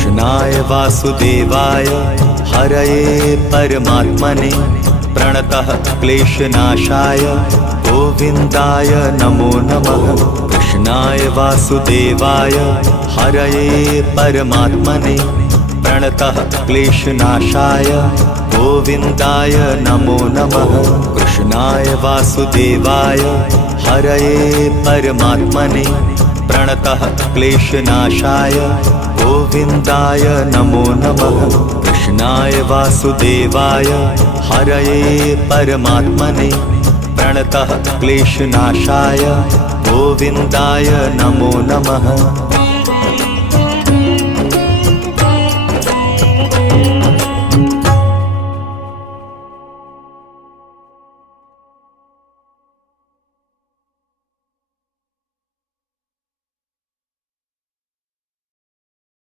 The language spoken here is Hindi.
कृष्णाय वासुदेवाय हरये परमात्मने प्रणतः क्लेशनाशाय गोविन्दाय नमो नमः। कृष्णाय वासुदेवाय हरये परमात्मने प्रणतः क्लेशनाशाय गोविन्दाय नमो नमः। कृष्णाय वासुदेवाय हरये परमात्मने प्रणतः क्लेशनाशाय गोविन्दाय नमो नमः। कृष्णाय वासुदेवाय हरये परमात्मने प्रणतः क्लेशनाशाय गोविन्दाय नमो नमः।